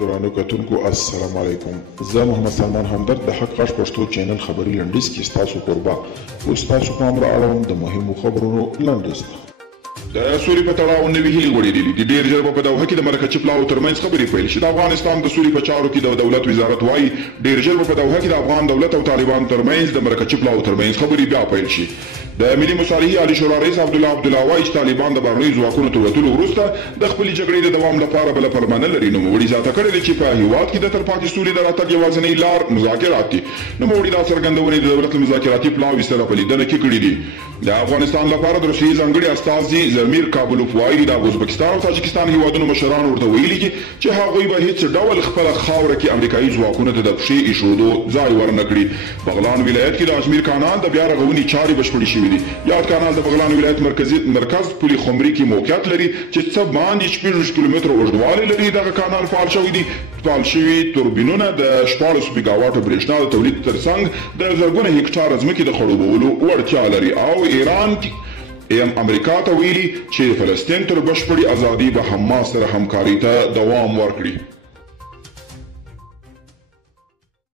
ګرانو کتونکو السلام علیکم. زه محمد سلمان همدرد د حق غږ پښتو چینل خبري لنډیز کې ستاسو قربا اوس تاسو پام را اړوم د مهمو خبرونو لنډیز ته. د سوري په تړاو نوې هیلې وړېدلې دي. ډېر ژر به په دوحه کې د مرکه چپلاو ترمنځ خبرې پیل شي. د افغانستان د سوري په چارو کې د دولت وزارت وایي ډېر ژر به په دوحه کې د افغان دولت او طالبان ترمنځ د مرکه چپلاو ترمنځ خبرې بیا پیل شي. د ملي مصالحې عالی شورا رئیس عبدالله وایي چې طالبان د بهرنیو ځواکونو تر وتلو وروسته د خپلې جګړې د دوام لپاره بله پلمه نه لري. نوموړي زیاته کړې ده چې په هېواد کې د تلپاتې سولې د راتګ یوازینۍ لار مذاکرات دي. نوموړي دا څرګندونې د دولت له مذاکراتي پلاوي سره په لیدنه کې کړي دي. د افغانستان لپاره د روسیې ځانګړي استازي زمیر کابلوف وایي د ازبکستان او تاجکستان هېوادونو مشران ورته ویلي دي چې هغوی به هیڅ ډول خپله خاوره کې امریکایي ځواکونو ته د پښې ایښودو ځای ورنه کړي. بغلان ولایت کې د ازمیر کانال د بیا رغونې چارې بشپړې شوي دي. یاد کانال د بغلان ولایت مرکز پل خمري کې موقعیت لري چې څه باندې 14 کیلومتره اوږدوالی لري. دغه کانال فعال شوی دی. فعال شوي توربینونه د 14 میګاواټه برېښنا د تولید ترڅنګ د زرګونه هکټاره ځمکې د خړوبولو وړتیا لري. او ایران امریکا ته ویلي چې فلسطین تر بشپړې ازادي به حماس سره همکاري ته دوام ورکړي.